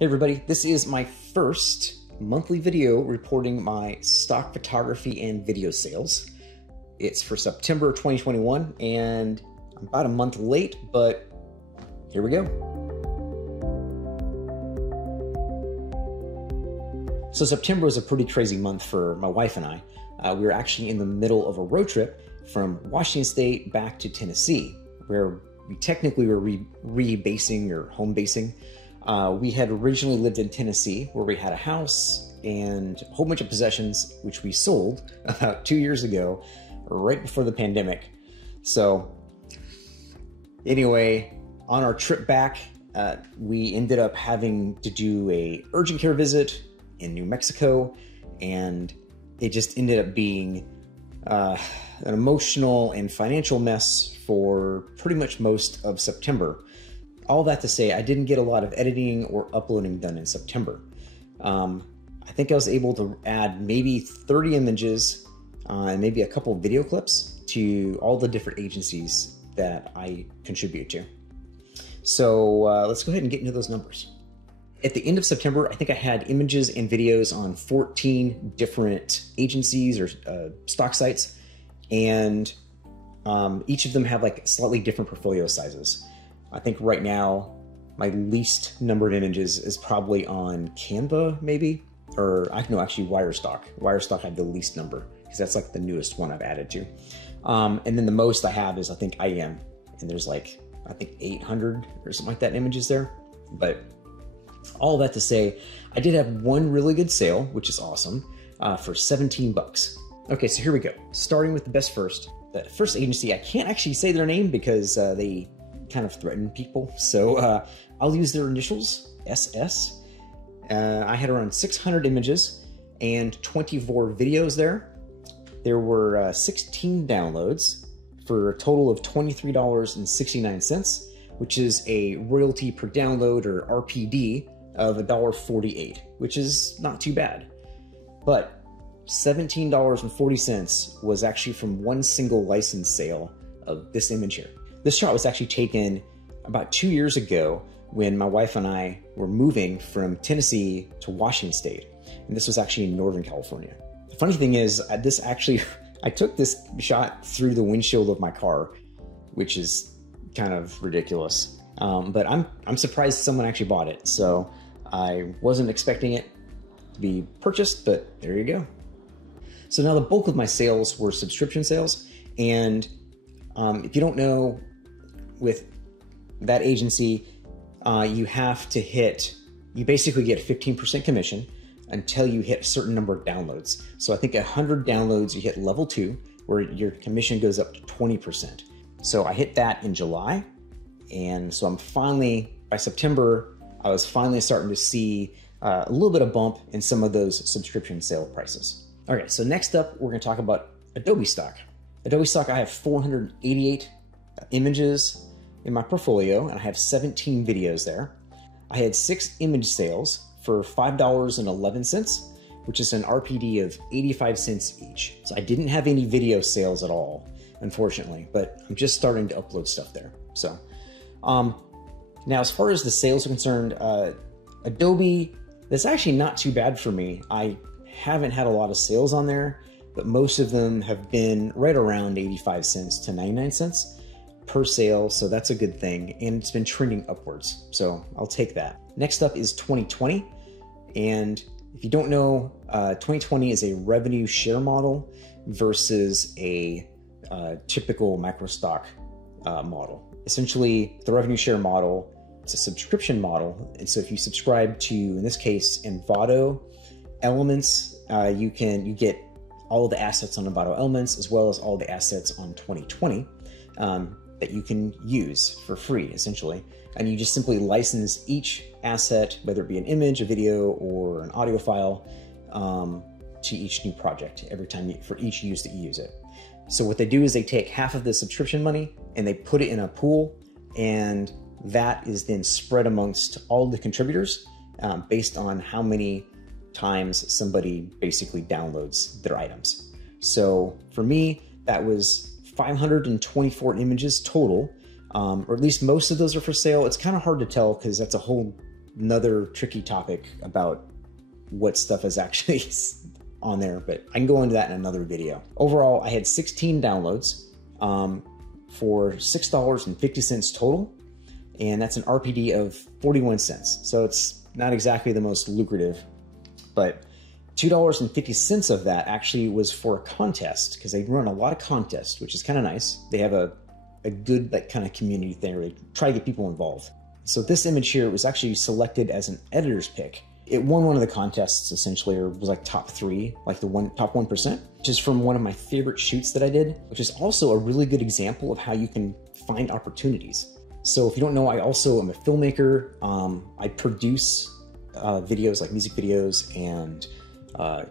Hey everybody, this is my first monthly video reporting my stock photography and video sales. It's for September 2021 and I'm about a month late, but here we go. So September was a pretty crazy month for my wife and I. We were actually in the middle of a road trip from Washington State back to Tennessee, where we technically were rebasing or home basing. We had originally lived in Tennessee, where we had a house and a whole bunch of possessions, which we sold about 2 years ago, right before the pandemic. So anyway, on our trip back, we ended up having to do a urgent care visit in New Mexico, and it just ended up being an emotional and financial mess for pretty much most of September. All that to say, I didn't get a lot of editing or uploading done in September. I think I was able to add maybe 30 images and maybe a couple of video clips to all the different agencies that I contribute to. So let's go ahead and get into those numbers. At the end of September, I think I had images and videos on 14 different agencies or stock sites, and each of them have like slightly different portfolio sizes. I think right now, my least number of images is probably on Canva, maybe, or I know actually iStock. iStock had the least number because that's like the newest one I've added to. And then the most I have is I think Eyeem, and there's like, I think 800 or something like that images there. But all that to say, I did have one really good sale, which is awesome, for 17 bucks. Okay, so here we go. Starting with the best first. The first agency, I can't actually say their name because they kind of threaten people. So I'll use their initials, SS. I had around 600 images and 24 videos there. There were 16 downloads for a total of $23.69, which is a royalty per download, or RPD, of $1.48, which is not too bad. But $17.40 was actually from one single license sale of this image here. This shot was actually taken about 2 years ago when my wife and I were moving from Tennessee to Washington State. And this was actually in Northern California. The funny thing is, I took this shot through the windshield of my car, which is kind of ridiculous. But I'm surprised someone actually bought it. So I wasn't expecting it to be purchased, but there you go. So now the bulk of my sales were subscription sales. And if you don't know, with that agency, you basically get 15% commission until you hit a certain number of downloads. So I think 100 downloads, you hit level 2, where your commission goes up to 20%. So I hit that in July. And so by September, I was finally starting to see a little bit of bump in some of those subscription sale prices. All right, so next up, we're gonna talk about Adobe Stock. Adobe Stock, I have 488 images in my portfolio, and I have 17 videos there. I had 6 image sales for $5.11, which is an RPD of 85 cents each. So I didn't have any video sales at all, unfortunately, but I'm just starting to upload stuff there. So now as far as the sales are concerned, Adobe, that's actually not too bad for me. I haven't had a lot of sales on there, but most of them have been right around 85 cents to 99 cents per sale, so that's a good thing, and it's been trending upwards, so I'll take that. Next up is 2020, and if you don't know, 2020 is a revenue share model versus a typical microstock model. Essentially, the revenue share model, it's a subscription model, and so if you subscribe to, in this case, Envato Elements, you get all of the assets on Envato Elements as well as all the assets on 2020 that you can use for free, essentially. And you just simply license each asset, whether it be an image, a video, or an audio file, to each new project every time for each use that you use it. So what they do is they take half of the subscription money and they put it in a pool, and that is then spread amongst all the contributors based on how many times somebody basically downloads their items. So for me, that was 524 images total, or at least most of those are for sale. It's kind of hard to tell because that's a whole another tricky topic about what stuff is actually on there, but I can go into that in another video. Overall, I had 16 downloads for $6.50 total, and that's an RPD of 41 cents. So it's not exactly the most lucrative, but $2.50 of that actually was for a contest, because they run a lot of contests, which is kind of nice. They have a good like kind of community thing where they try to get people involved. So this image here was actually selected as an editor's pick. It won one of the contests essentially, or was like top 3, like the top 1%, which is from one of my favorite shoots that I did, which is also a really good example of how you can find opportunities. So if you don't know, I also am a filmmaker. I produce videos like music videos and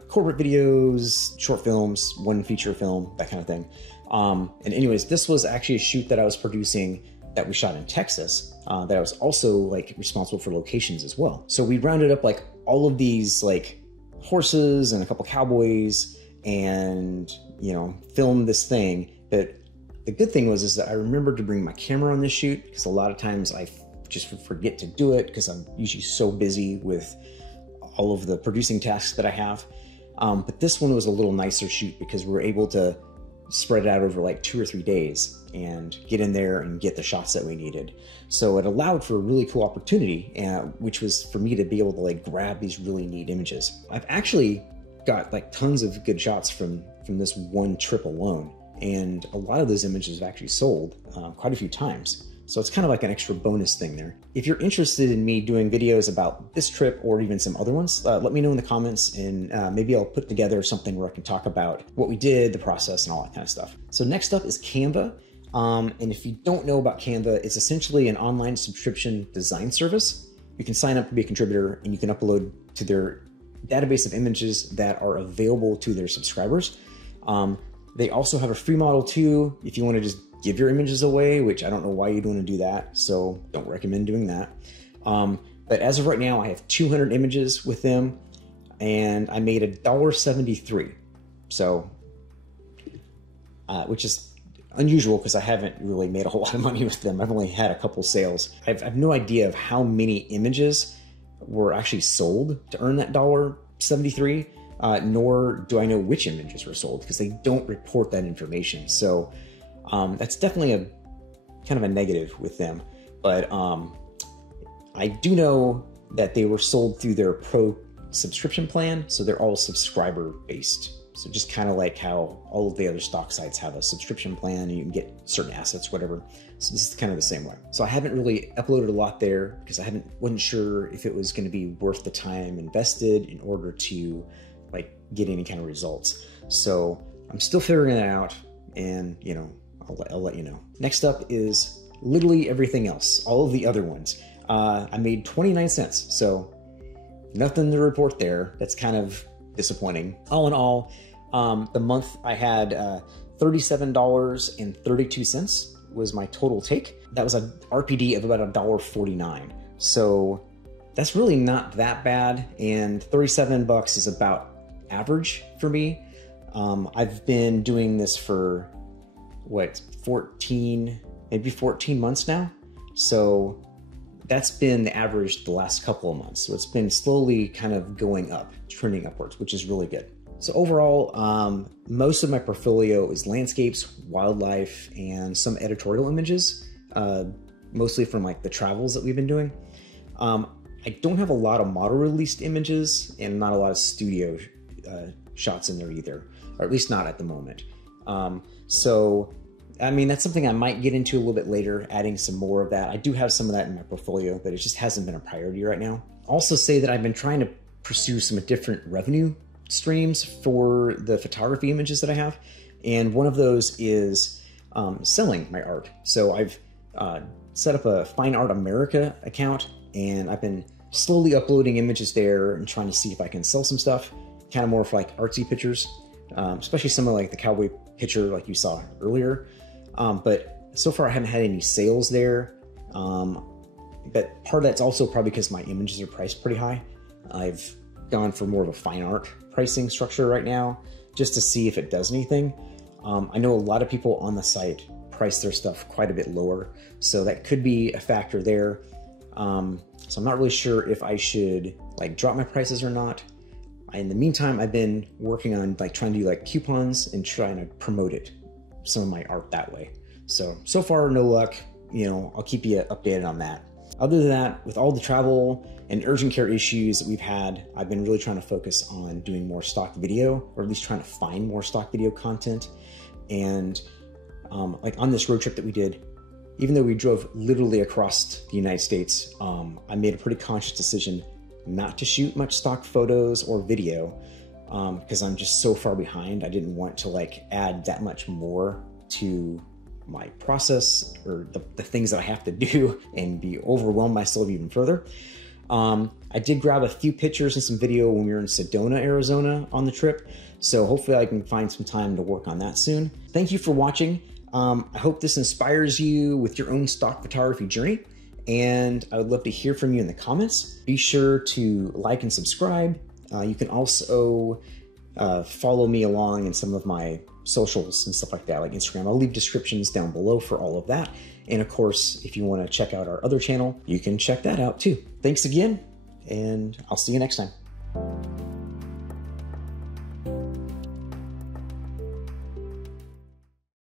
corporate videos, short films, one feature film, that kind of thing. And anyways, this was actually a shoot that I was producing that we shot in Texas, that I was also like responsible for locations as well. So we rounded up like all of these like horses and a couple cowboys and, you know, filmed this thing. But the good thing was is that I remembered to bring my camera on this shoot, because a lot of times I just forget to do it because I'm usually so busy with all of the producing tasks that I have. But this one was a little nicer shoot because we were able to spread it out over like 2 or 3 days and get in there and get the shots that we needed. So it allowed for a really cool opportunity, which was for me to be able to like grab these really neat images. I've actually got like tons of good shots from this one trip alone, and a lot of those images have actually sold quite a few times. So it's kind of like an extra bonus thing there. If you're interested in me doing videos about this trip or even some other ones, let me know in the comments, and maybe I'll put together something where I can talk about what we did, the process, and all that kind of stuff. So next up is Canva. And if you don't know about Canva, it's essentially an online subscription design service. You can sign up to be a contributor, and you can upload to their database of images that are available to their subscribers. They also have a free model too, if you want to just give your images away, which I don't know why you'd want to do that, so don't recommend doing that. But as of right now, I have 200 images with them, and I made $1.73. So, which is unusual because I haven't really made a whole lot of money with them. I've only had a couple sales. I have no idea of how many images were actually sold to earn that $1.73, nor do I know which images were sold because they don't report that information. So that's definitely a kind of a negative with them. But I do know that they were sold through their pro subscription plan, so they're all subscriber based. So just kind of like how all of the other stock sites have a subscription plan and you can get certain assets, whatever. So this is kind of the same way. So I haven't really uploaded a lot there because I wasn't sure if it was going to be worth the time invested in order to like get any kind of results. So I'm still figuring it out, and you know, I'll let you know. Next up is literally everything else, all of the other ones. I made 29 cents, so nothing to report there. That's kind of disappointing. All in all, the month I had $37.32 was my total take. That was a RPD of about $1.49. So that's really not that bad, and 37 bucks is about average for me. I've been doing this for what, 14 months now. So that's been the average the last couple of months. So it's been slowly kind of going up, trending upwards, which is really good. So overall, most of my portfolio is landscapes, wildlife, and some editorial images, mostly from like the travels that we've been doing. I don't have a lot of model released images and not a lot of studio shots in there either, or at least not at the moment. So, I mean, that's something I might get into a little bit later, adding some more of that. I do have some of that in my portfolio, but it just hasn't been a priority right now. Also say that I've been trying to pursue some different revenue streams for the photography images that I have. And one of those is selling my art. So I've set up a Fine Art America account, and I've been slowly uploading images there and trying to see if I can sell some stuff, kind of more for like artsy pictures, especially some of like the cowboy picture like you saw earlier. But so far I haven't had any sales there. But part of that's also probably because my images are priced pretty high. I've gone for more of a fine art pricing structure right now, just to see if it does anything. I know a lot of people on the site price their stuff quite a bit lower, so that could be a factor there. So I'm not really sure if I should like drop my prices or not. In the meantime, I've been working on like trying to do like coupons and trying to promote it, some of my art that way. So far, no luck. You know, I'll keep you updated on that. Other than that, with all the travel and urgent care issues that we've had, I've been really trying to focus on doing more stock video, or at least trying to find more stock video content. And like on this road trip that we did, even though we drove literally across the United States, I made a pretty conscious decision not to shoot much stock photos or video because I'm just so far behind. I didn't want to like add that much more to my process or the things that I have to do and be overwhelmed myself even further. I did grab a few pictures and some video when we were in Sedona, Arizona on the trip. So hopefully I can find some time to work on that soon. Thank you for watching. I hope this inspires you with your own stock photography journey. And I would love to hear from you in the comments. Be sure to like and subscribe. You can also follow me along in some of my socials and stuff like that, like Instagram. I'll leave descriptions down below for all of that. And of course, if you want to check out our other channel, you can check that out too. Thanks again, and I'll see you next time.